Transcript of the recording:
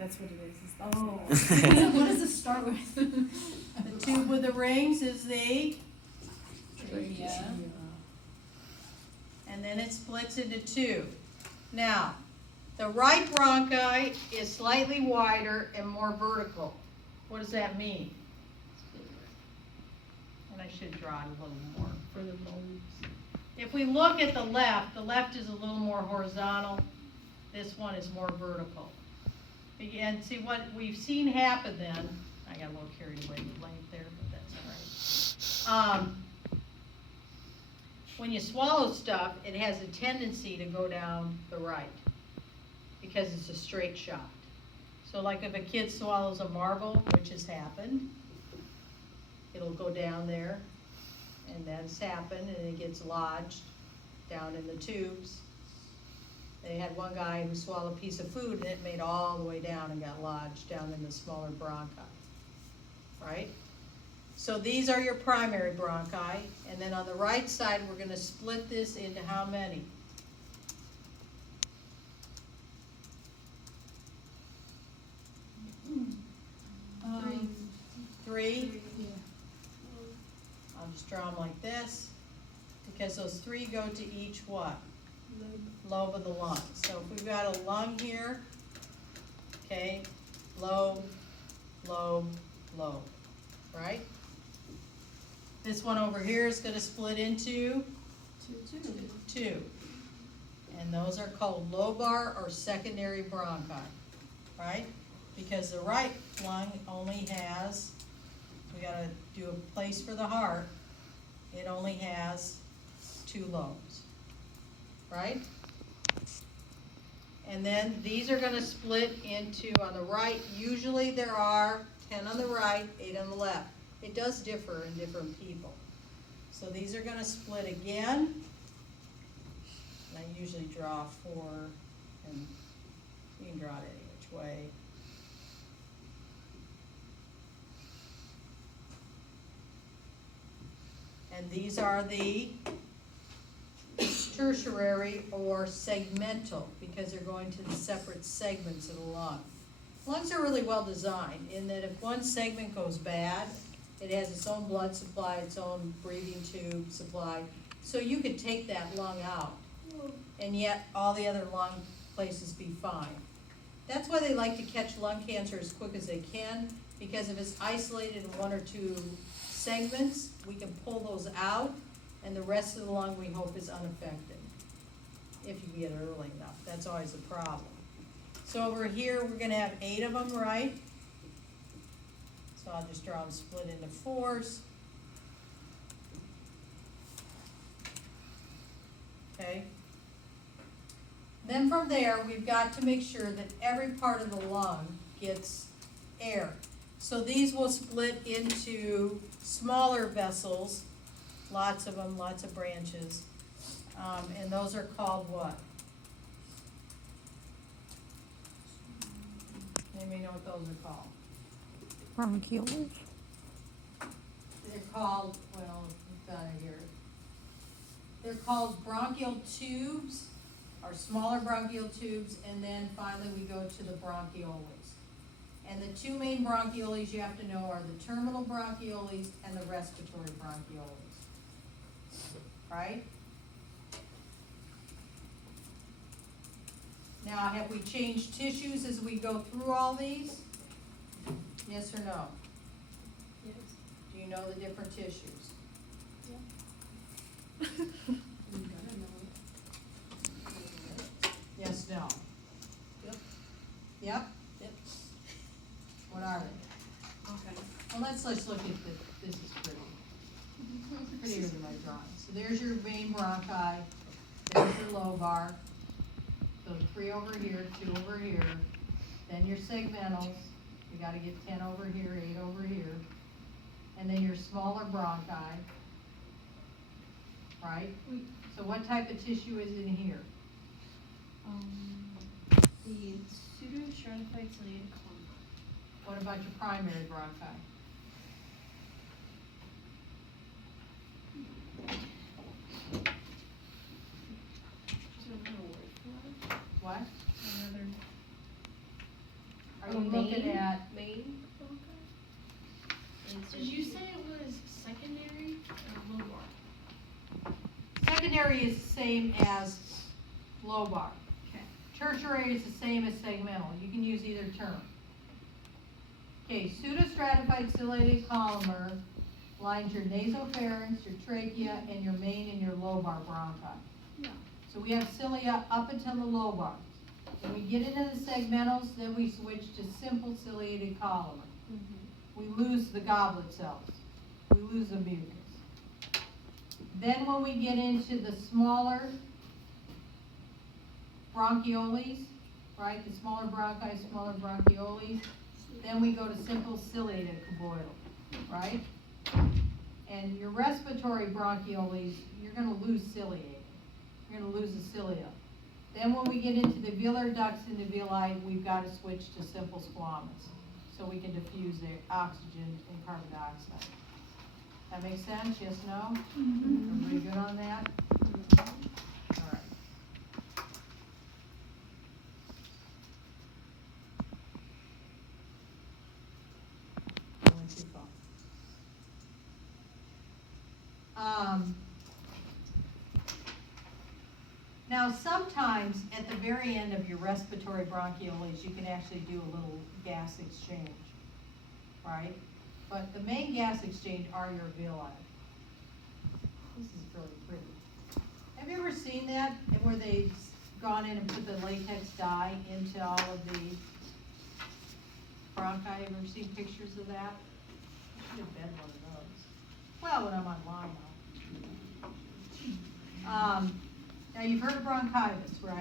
That's what it is. It's the Oh. What does it start with? The tube with the rings is the, Yeah. and then it splits into two. Now, the right bronchi is slightly wider and more vertical. What does that mean? And I should draw it a little more. for the lobes. If we look at the left is a little more horizontal. This one is more vertical. And see what we've seen happen then, I got a little carried away with length there, but that's all right. When you swallow stuff, it has a tendency to go down the right because it's a straight shot. So like if a kid swallows a marble, which has happened, it'll go down there, and that's happened, and it gets lodged down in the tubes. They had one guy who swallowed a piece of food and it made all the way down and got lodged down in the smaller bronchi, right? So these are your primary bronchi, and then on the right side, we're gonna split this into how many? Three? Yeah. I'll just draw them like this, because those three go to each what? Lobe of the lung. So if we've got a lung here, okay, lobe, lobe, lobe, right? This one over here is gonna split into two. And those are called lobar or secondary bronchi, right? Because the right lung only has, we gotta do a place for the heart, it only has two lobes, right? And then these are gonna split into, on the right, usually there are 10 on the right, 8 on the left. It does differ in different people. So these are gonna split again. And I usually draw 4, and you can draw it any which way. And these are the tertiary or segmental, because they're going to the separate segments of the lung. Lungs are really well designed in that if one segment goes bad, it has its own blood supply, its own breathing tube supply. So you could take that lung out, and yet all the other lung places be fine. That's why they like to catch lung cancer as quick as they can, because if it's isolated in 1 or 2 segments, we can pull those out, and the rest of the lung we hope is unaffected, if you get it early enough. That's always a problem. So over here, we're gonna have 8 of them, right? So I'll just draw them split into 4s. Okay. Then from there, we've got to make sure that every part of the lung gets air. So these will split into smaller vessels, lots of them, lots of branches, and those are called what? Anybody know what those are called? Bronchioles. They're called, well, it's down here. They're called bronchial tubes, or smaller bronchial tubes, and then finally we go to the bronchioles. And the 2 main bronchioles you have to know are the terminal bronchioles and the respiratory bronchioles. Right? Now, have we changed tissues as we go through all these? Yes or no? Yes. Do you know the different tissues? You gotta know it. Yes, no? Yep. Yep? Yep. What are they? Okay. Well, let's look at this is pretty. Prettier than my drawing. So there's your main bronchi, there's your lobar. So 3 over here, 2 over here, then your segmentals, you gotta get 10 over here, 8 over here, and then your smaller bronchi, right? So what type of tissue is in here? The pseudo-stratified ciliated column. What about your primary bronchi? Is there another word for that? What? Another. Are you looking main? at, Main bronchi? Did you say it was secondary or lobar? secondary is the same as lobar. Okay. Tertiary is the same as segmental. You can use either term. Okay, pseudostratified ciliated columnar lines your nasopharynx, your trachea, and your main and your lobar bronchi. No. So we have cilia up until the lobar. When we get into the segmentals, then we switch to simple ciliated columnar. We lose the goblet cells. We lose the mucus. Then when we get into the smaller bronchioles, right, the smaller bronchi, smaller bronchioles, then we go to simple ciliated cuboidal, right? And your respiratory bronchioles, you're gonna lose ciliated. You're gonna lose the cilia. Then when we get into the velar ducts and the villi, we've gotta switch to simple squamous, so we can diffuse the oxygen and carbon dioxide. That make sense? Yes, no? Everybody good on that? All right. Going too far. Now sometimes at the very end of your respiratory bronchioles, you can actually do a little gas exchange, right? But the main gas exchange are your villi. This is really pretty. Have you ever seen that, and where they've gone in and put the latex dye into all of the bronchi? Have you ever seen pictures of that? I should have been one of those. Well, when I'm online, I'll. Now you've heard of bronchitis, right?